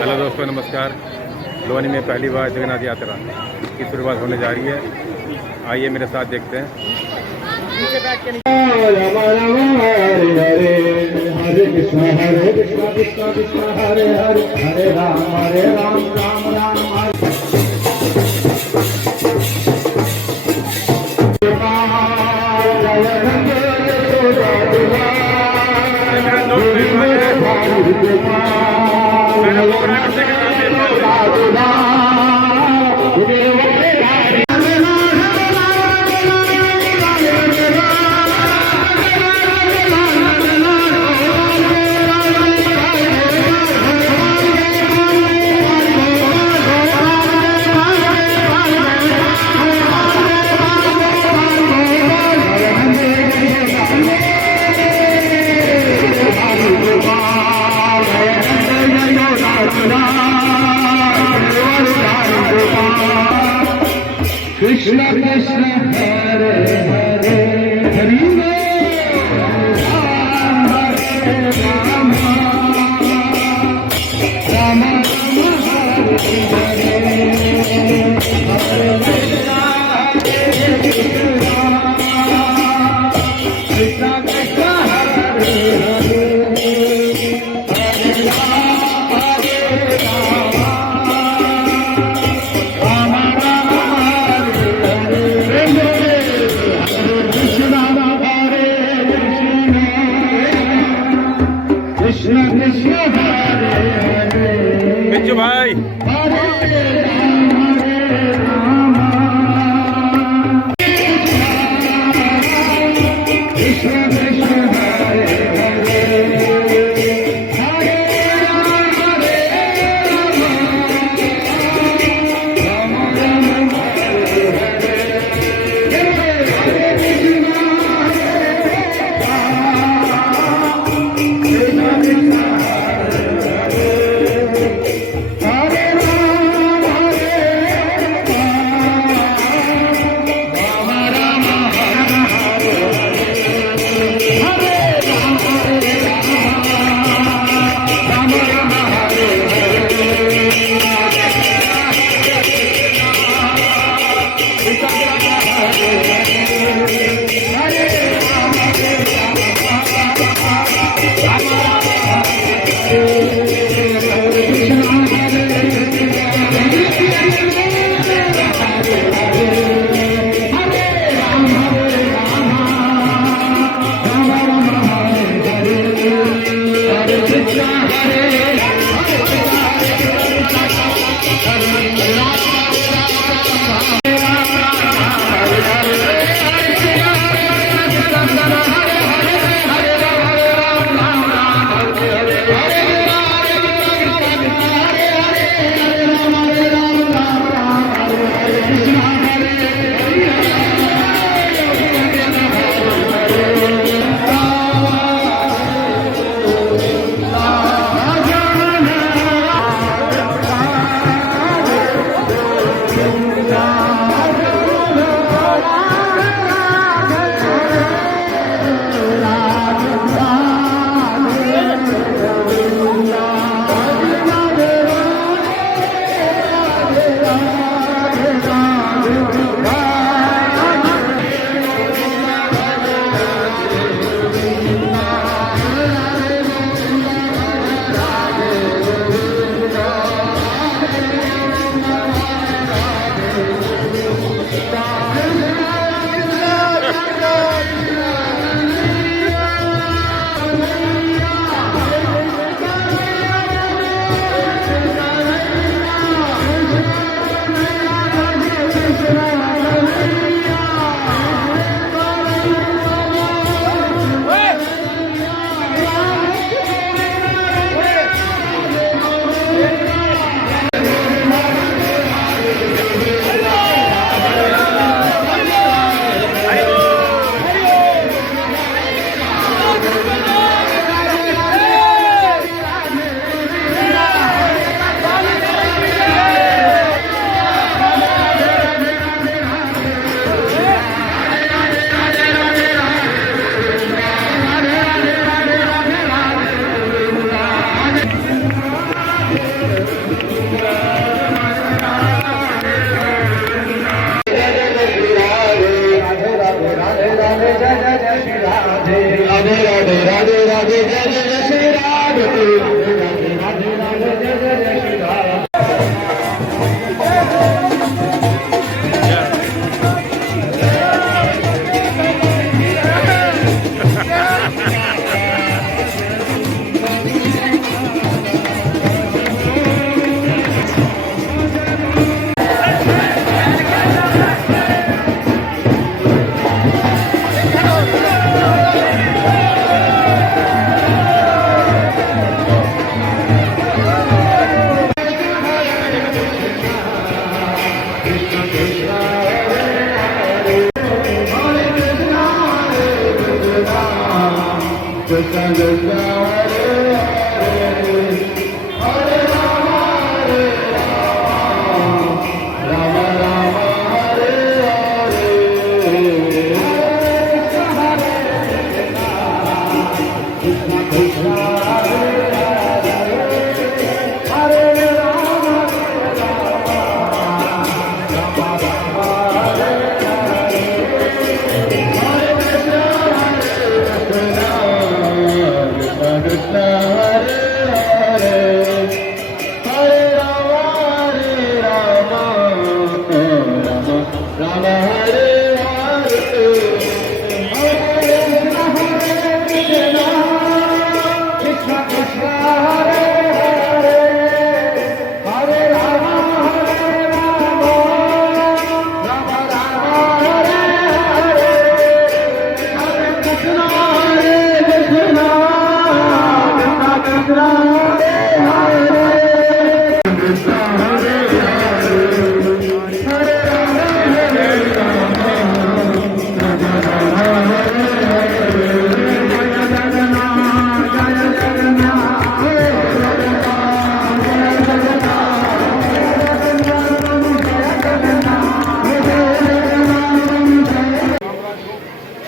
Hello दोस्तों, नमस्कार। लोनी में पहली बार जगन्नाथ यात्रा की शुरुआत होने जा रही है। आइए मेरे साथ देखते हैं। हरे कृष्ण कृष्ण कृष्ण हरे हरे हरे राम राम राम हरे। कृष्ण कृष्ण हरे हरे हरि राम राम हरे हरे बिज्जू भाई, हरे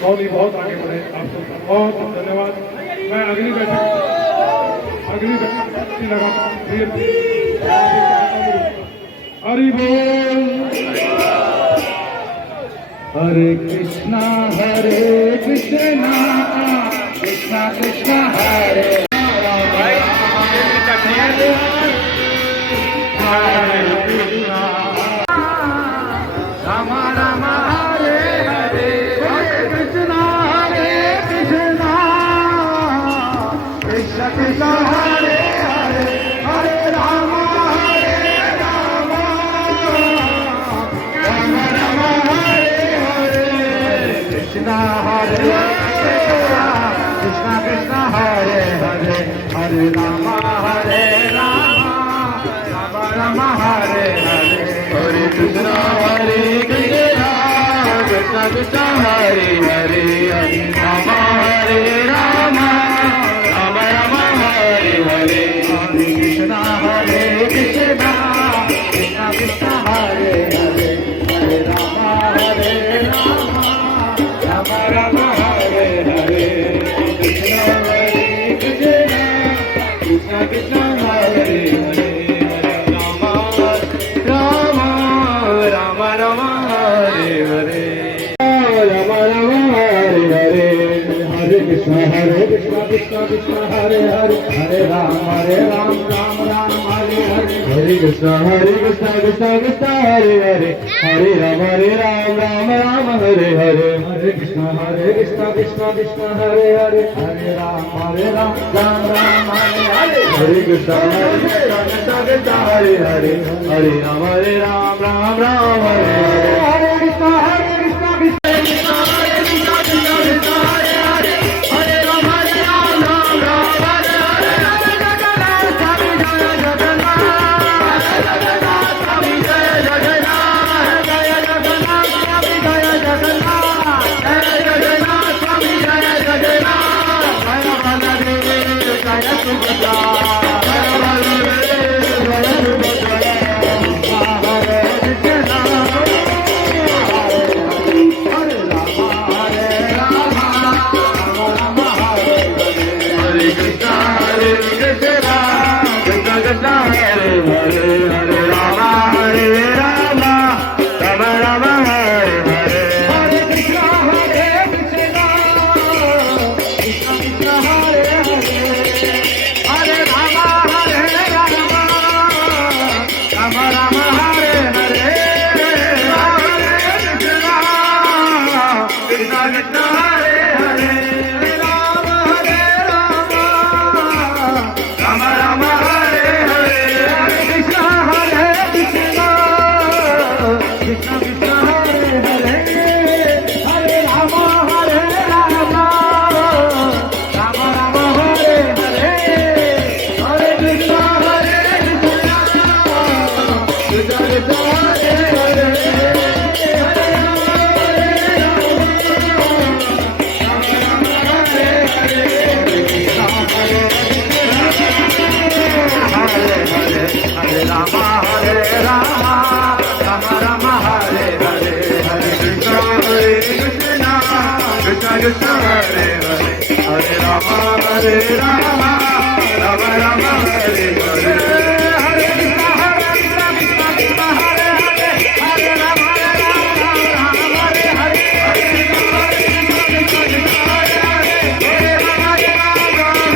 बहुत ही बहुत आगे बढ़े। आपको बहुत धन्यवाद। मैं अगली बैठक लगाता हूँ। हरि बोल। हरे कृष्णा कृष्णा कृष्णा हरे Ram Ram Hare Hare Krishna Krishna Krishna Hare Hare Hare Ram Ram Ram Hare Hare Krishna Krishna Hare Hare Hare Ram Ram Hare Hare Hare Krishna Krishna Krishna Hare Hare Hare Ram Ram Ram Hare Hare Hare Krishna Krishna Krishna Hare Hare Hare Ram Ram Hare Hare Krishna Krishna Krishna Hare Hare Ram Hare Hare Ram Hare Hare Hare Krishna Krishna Krishna Hare Hare Hare Ram Ram Ram Hare Hare Hare Krishna Krishna Krishna Hare Hare Hare Ram Ram Ram Hare Hare Hare Krishna Krishna Krishna Hare Hare Hare Ram Ram Ram Hare Hare Hare Krishna Krishna Krishna Hare Hare Hare Ram Ram Hare Hare Hare Krishna Krishna Krishna Hare Hare Ram Ram Ram Hare Hare Hare Krishna Krishna Krishna Hare Hare Hare Ram Ram Ram Hare Hare Hare Krishna Krishna Krishna Hare Hare Ram Ram Hare Hare Hare Krishna Krishna Krishna Hare Hare Hare Ram Ram Hare Hare Hare Krishna Krishna Krishna Hare Hare Hare Ram Ram Ram Hare Hare Hare Krishna Krishna Krishna Hare Hare Hare Ram Ram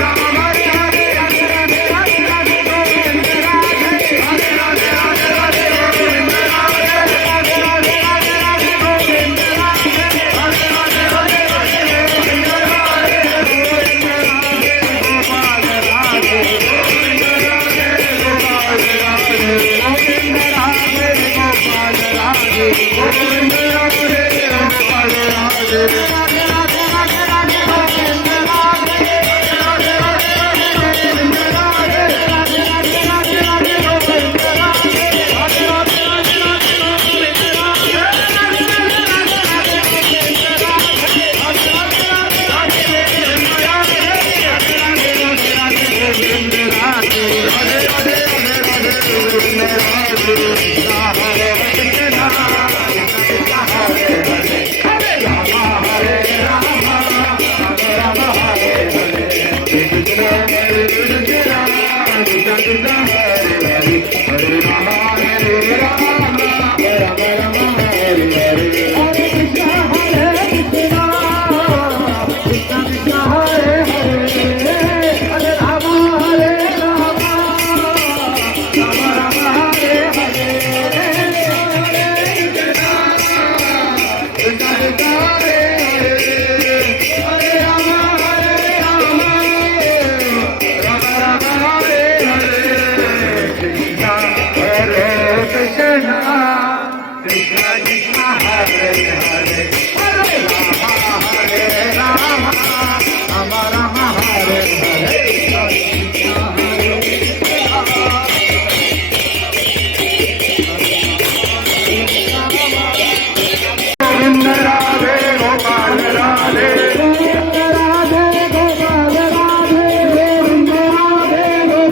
Ram Hare Hare Hare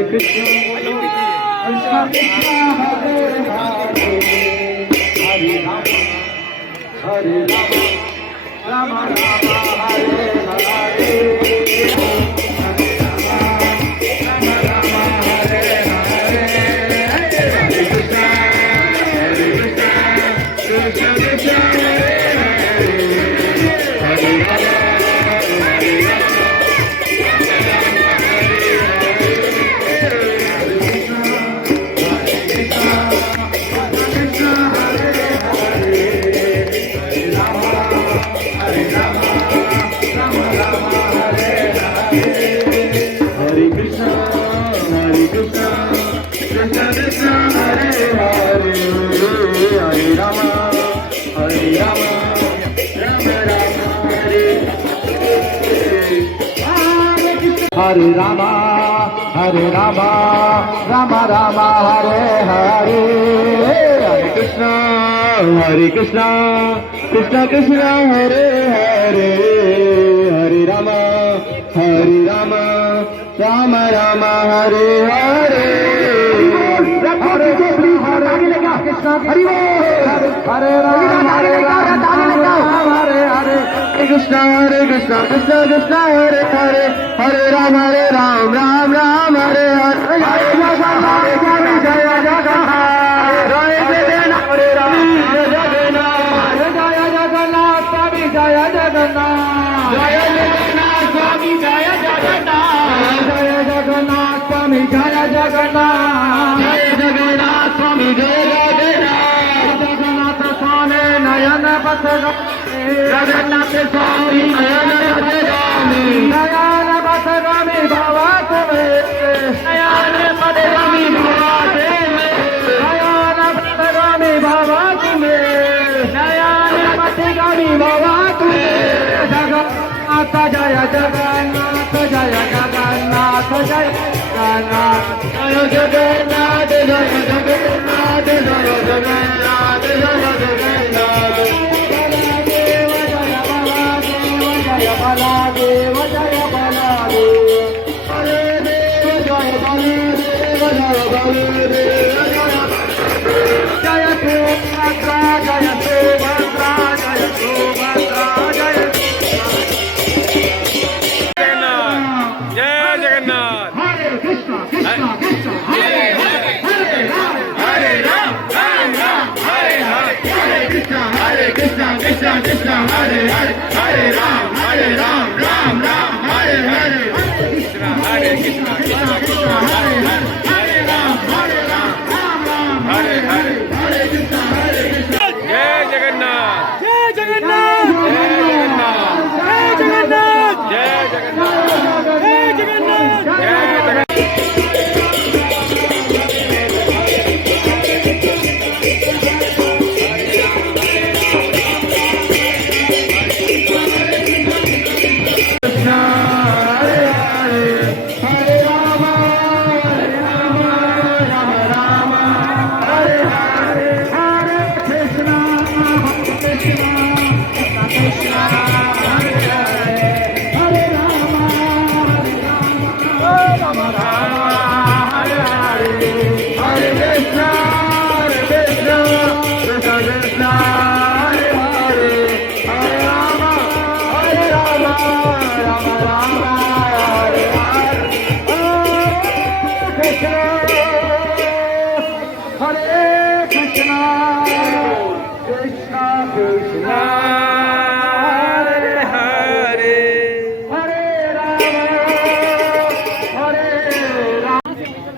Krishna Krishna Krishna Hare Hare Hare Ram Hare Hare Hare Krishna Krishna Krishna Hare Hare Hare Ram Ram Hare Hare Hare Rama Hare Rama, Rama Rama, Hare Hare. Hare Krishna, Krishna Krishna, Hare Hare. Hare Rama, Rama Rama, Hare Hare. Krishna, Hare Rama, Hare Hare. Krishna, Krishna Krishna, Hare Hare. Hare Ram, Ram Ram, Hare Hare. Jai Jagannath, Jai Jagannath, Jai Jagannath, Hare Ram, Jai Jagannath, Jai Jagannath, Swami Jai Jagannath, Jai Jagannath, Swami Jai Jagannath, Jai Jagannath, Swami Jai Jagannath, Jai Jagannath, Swami Jai Jagannath, Jagannath Swami Nayan Pasagam, Jagannath Swami Nayan Pasagam, Nayan Pasagami Bhava Tume, Nayan Pasagami Bhava Tume, Nayan Pasagami Bhava Tume, Nayan Pasagami Bhava Tume, Jagannath Jaya Jagannath Jaya Jagannath Jaya Jagannath Jaya Jagannath Jaya Jagannath Jaya Jagannath Jaya Jagannath Jaya Baladeva Jaya Baladeva Hare Deva Jaya Baladeva Jaya Baladeva Jaya Subhadra Jaya Subhadra Jaya Subhadra Jaya जय Jagannath. Hare Krishna Krishna Krishna Hare Hare Hare Ram Hare Ram Hare Hare Hare Krishna Krishna Krishna Hare Hare Hare Ram Ram Ram Hare Hare Krishna हरे Krishna Krishna Krishna Hare Hare Hare Ram Ram Hare Hare Hare Krishna Hare Krishna जय जगन्नाथ जय जगन्नाथ जय जगन्नाथ जय जगन्नाथ जय जगन्नाथ जय जगन्नाथ जय जगन्नाथ।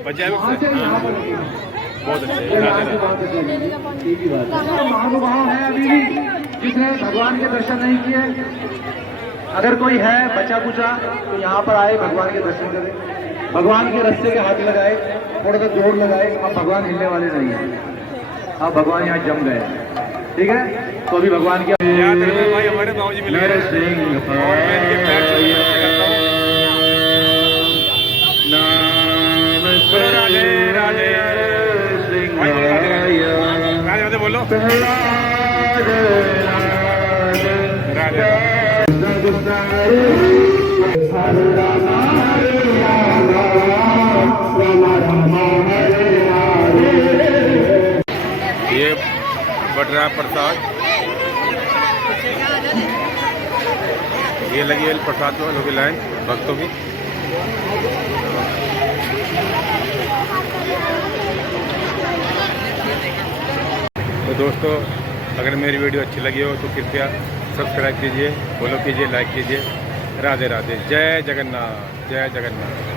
पंजाबी से हाँ, बहुत अच्छे राधे राधे। महानुभाव है अभी भी जिसने भगवान के दर्शन नहीं किए, अगर कोई है बचा कुचा तो यहाँ पर आए, भगवान के दर्शन करें, भगवान के रस्ते के हाथ लगाए, थोड़ा सा जोर लगाए। अब भगवान हिलने वाले नहीं है, अब भगवान यहाँ जम गए, ठीक है। तो अभी भगवान की याद रखना भाई, हमारे बाबूजी मिले और मैं इनके पैर छूने की करता हूँ। राधे राधे भाई, राधे राधे बोलो राधे। ये बट रहा प्रसाद, ये लगी है प्रसाद वालों की लाइन, भक्तों की। तो दोस्तों, अगर मेरी वीडियो अच्छी लगी हो तो कृपया सब्सक्राइब कीजिए, फॉलो कीजिए, लाइक कीजिए। राधे राधे। जय जगन्नाथ जय जगन्नाथ।